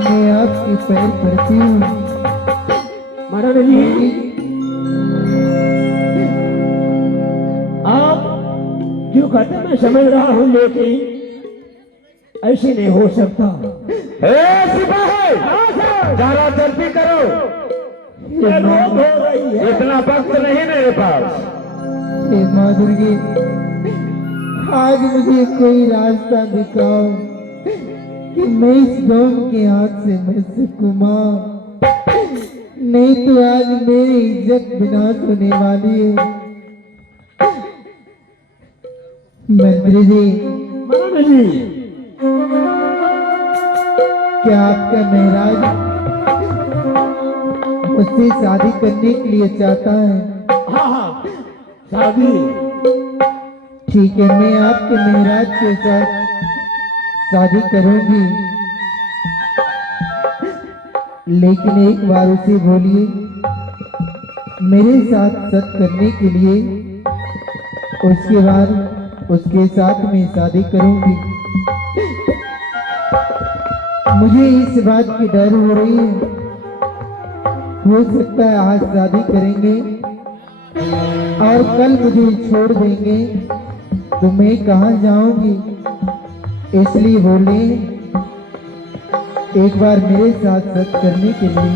मैं आपके पैर पड़ती हूँ महाराज जी, आप जो कहते मैं समझ रहा हूँ, लेकिन ऐसे नहीं हो सकता। सिपाही जरा जल्दी करो, ये रोग हो रही है। इतना वक्त नहीं मेरे पास। हे माँ दुर्गे, आज मुझे कोई रास्ता दिखाओ कि मैं इस डोम के हाथ से बच सकूं माँ, नहीं तो आज मेरी इज्जत विनाश होने वाली है। मंत्री जी, महाराज जी, क्या आपका महाराज मुझसे शादी करने के लिए चाहता है? हाँ हाँ, शादी। ठीक है, मैं आपके महाराज के साथ शादी करूंगी, लेकिन एक बार उसे बोलिए मेरे साथ सत करने के लिए, उसके बाद उसके साथ मैं शादी करूंगी। मुझे इस बात की डर हो रही है, हो सकता है आज शादी करेंगे और कल मुझे छोड़ देंगे तो मैं कहाँ जाऊंगी, इसलिए बोले एक बार मेरे साथ सच करने के लिए।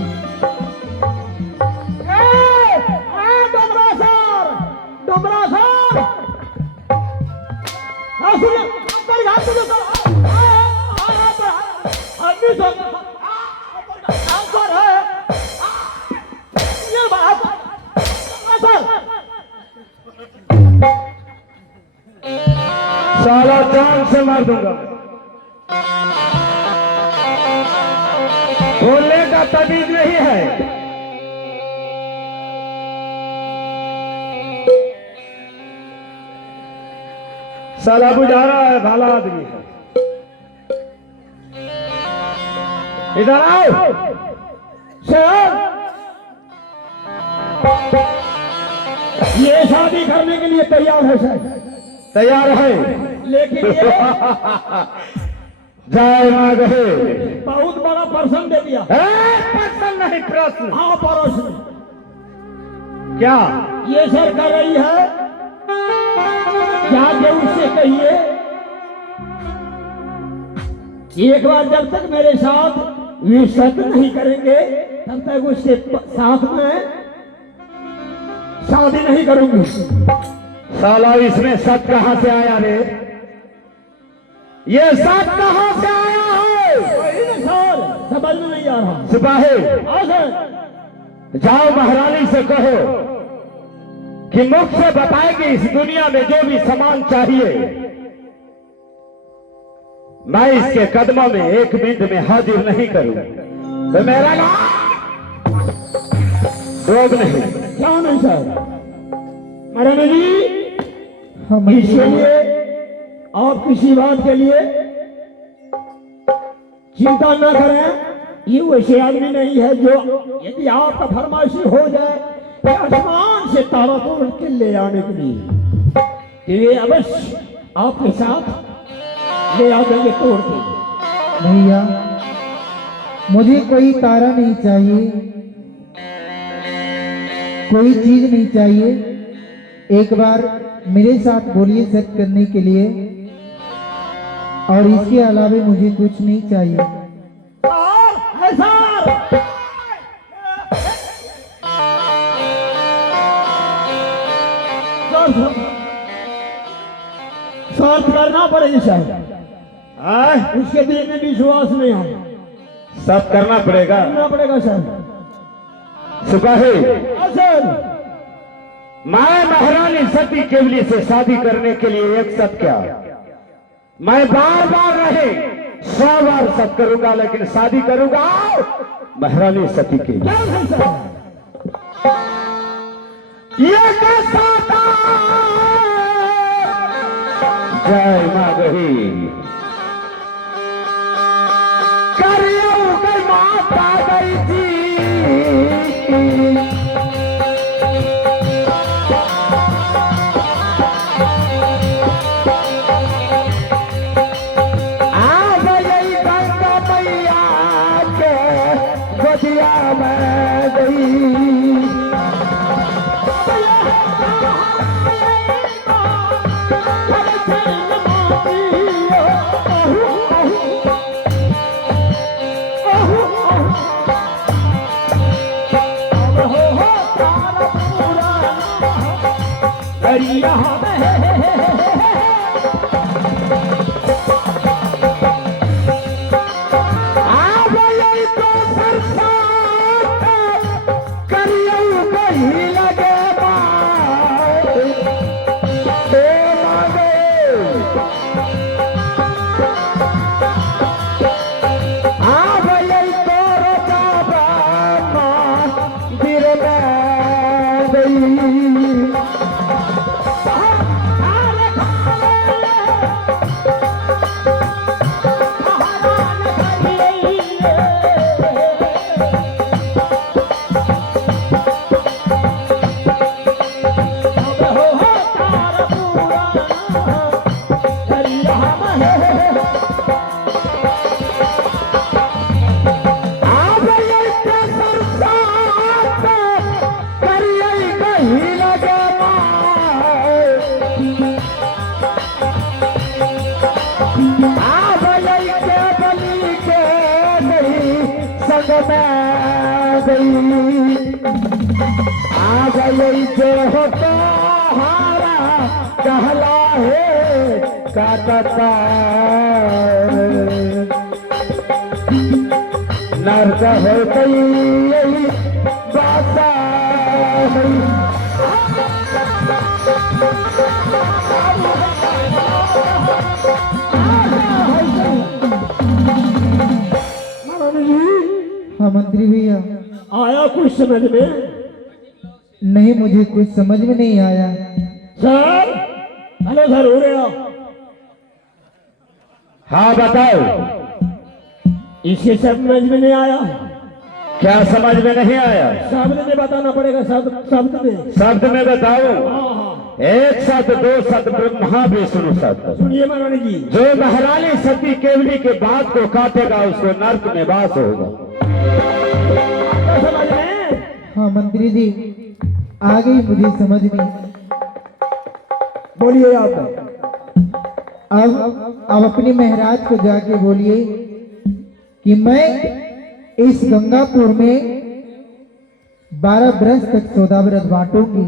डुमरा सर, साला जान से मार दूंगा। बोलने का तमीज नहीं है। साला बुझारा है, भाला आदमी है। इधर आओ सर। ये शादी करने के लिए तैयार है सर। तैयार है, लेकिन ये जय माँ गहे। बहुत बड़ा प्रश्न दे दिया। प्रश्न नहीं, प्रश्न। हाँ, प्रश्न क्या? ये सर कर रही है, क्या जो उससे कहिए एक बार जब तक मेरे साथ वे सत्य नहीं करेंगे तब तक उसके साथ में शादी नहीं करूंगी। साला इसमें सच कहां से आया रे? ये सच कहां से आया है? वही ना सर, समझ में नहीं आ रहा। सिपाही हाँ सर। जाओ महारानी से कहो कि मुझसे बताए कि इस दुनिया में जो भी सामान चाहिए मैं इसके कदमों में एक मिनट में हाजिर नहीं करूं तो मेरा रोग नहीं। क्या नहीं सर? महारानी जी, इसके लिए आप किसी बात के लिए चिंता न करें। ये वैसे आदमी नहीं है जो यदि आपका फरमाइशी हो जाए तो आसमान से तारा तोड़ के ले आने के लिए, कि ये अवश्य आपके साथ ले आ देंगे तोड़ के। भैया, मुझे कोई तारा नहीं चाहिए, कोई चीज नहीं चाहिए। एक बार मेरे साथ बोलिए सच करने के लिए, और इसके अलावा मुझे कुछ नहीं चाहिए। शर्त करना पड़ेगी सर। उसके दिल में विश्वास नहीं है। सब करना पड़ेगा। करना पड़ेगा सर। सिपाही सर, मैं महारानी सती केवली से शादी करने के लिए एक सत क्या, मैं बार बार रहे 100 बार सत करूंगा, लेकिन शादी करूंगा महारानी सती के लिए। क्या है सर? ये कैसा जय माँ गही करियो गई माता गई जी आ गई गंगा मैया के गोदिया में गई आ गई जो हो हारा कहला है काकता नर्क हो गई यही बाता हाँ मंत्री भैया, आया कुछ समझ में? नहीं, मुझे कुछ समझ में नहीं आया। सर, हेलो सर, हो रहे हो? हाँ बताओ। इसके समझ में नहीं आया। क्या समझ में नहीं आया? शब्द में बताना पड़ेगा। शब्द में बताओ। हाँ। एक सत दो सत ब्रह्मा विष्णु सत। सुनिए महारानी जी, जो महारानी सती केवली के बात को काटेगा उसको नर्क में वास होगा। समझ में? हाँ मंत्री जी, आ गई मुझे समझ में। बोलिए आप। अब अपने महाराज को जाके बोलिए कि मैं इस गंगापुर में 12 बरस तक सौदा व्रत बांटूंगी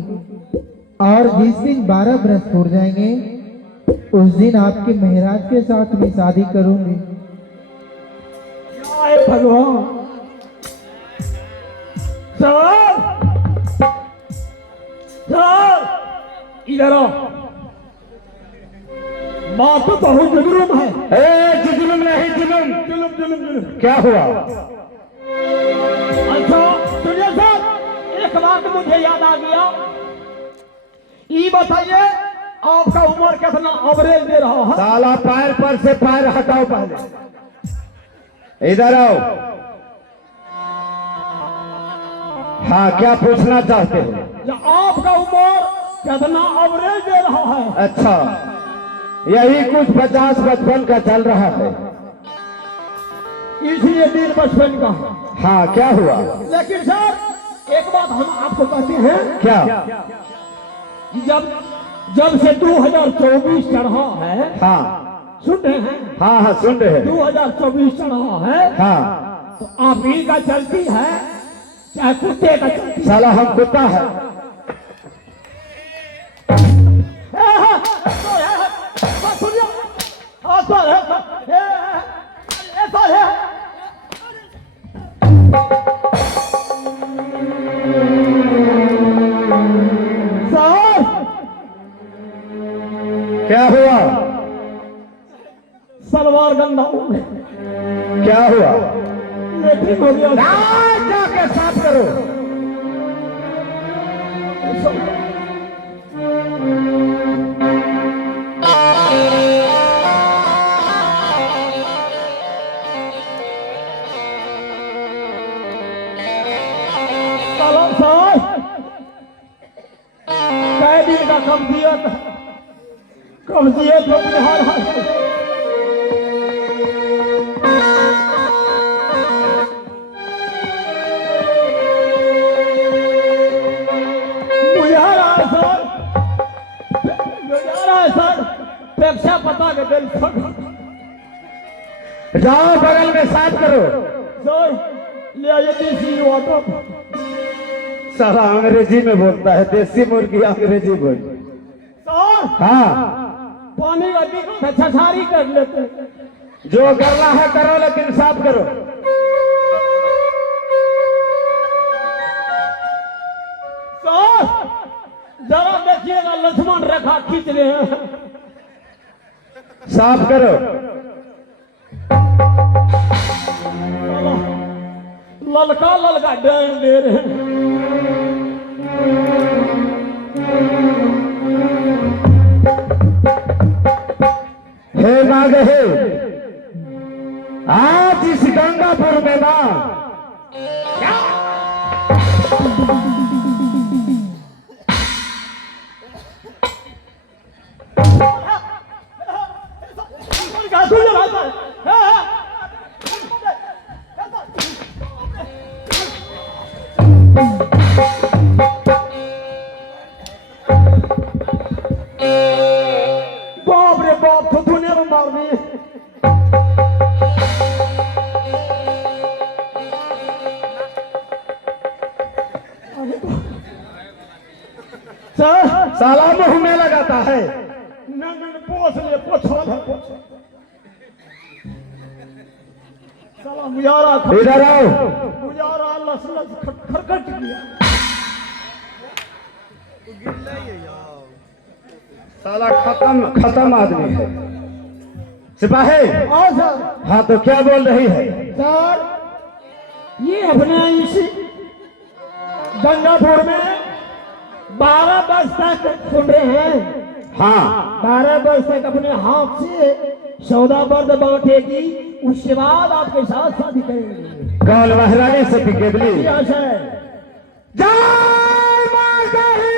और जिस दिन 12 बरस पूर जाएंगे उस दिन आपके महाराज के साथ मैं शादी करूंगी। जय भगवान। सर, इधर आओ। बात तो बहुत जुलूम है। जुलूम नहीं, जुलूम। क्या हुआ? अच्छा सुनिए सर, एक बात मुझे याद आ गया। ये बताइए आपका उम्र कितना एवरेज दे रहा है? साला पैर पर से पैर हटाओ पहले। इधर आओ। हाँ, क्या पूछना चाहते हो? आपका उम्र कितना एवरेज दे रहा है? अच्छा, यही कुछ 50-55 का चल रहा है। इसलिए दिन बचपन का। हाँ, क्या हुआ? लेकिन सर एक बात हम आपको कहते हैं। क्या? जब से 2024 चढ़ा है। हाँ, सुन रहे हैं? हाँ, सुन रहे हैं। 2024 चढ़ा है। हाँ, तो आप ही का चलती है चाहे कुत्ते का चलती है? साला हम कुत्ता है। क्या हुआ? सलवार गंदा हो गया। क्या हुआ? लेकिन हो गया। जाके साफ करो। सालों साल कैदी का कब्जियत को बुझा रहा है। बुझा रहा है सर पेक्षा पता के दिल सर जाओ बगल में साफ करो। ले आइए देसी ऑटो। सारा अंग्रेजी में बोलता है, देसी मुर्गी अंग्रेजी बोल। सर हाँ, पानी का दिक्कत है, छछारी कर लेते हैं। जो करना है करो, लेकिन साफ करो। सर जरा देखिएगा, लक्ष्मण रेखा खींच रहे हैं। साफ करो। ललका ललका डैन दे रहे हैं। हे नाग हे, आज इस गंगापुर में ना बाप रे बाप, थुथुने में मार दिए। सर साला मुंह में लगाता है। पोछ ले, पोछा साला मुजारा इधर आओ। मुजारा लस लस खटखट किया। साला खत्म आदमी है। सिपाही, और सर हाँ तो क्या बोल रही है? सर ये अपने इस गंगापुर में 12 वर्ष तक सुन रहे हैं। हाँ, 12 वर्ष तक अपने हाथ से सौदा बर्द बांटेगी, उसके बाद आपके साथ शादी करेंगे। कौन? महारानी सती केवली। यस है। जय माता दी।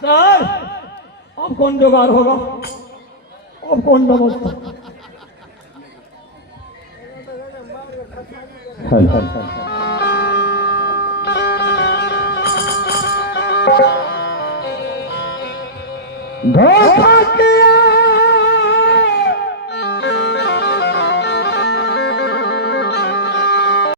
सर अब कौन जुगाड़ होगा? अब कौन व्यवस्था? धो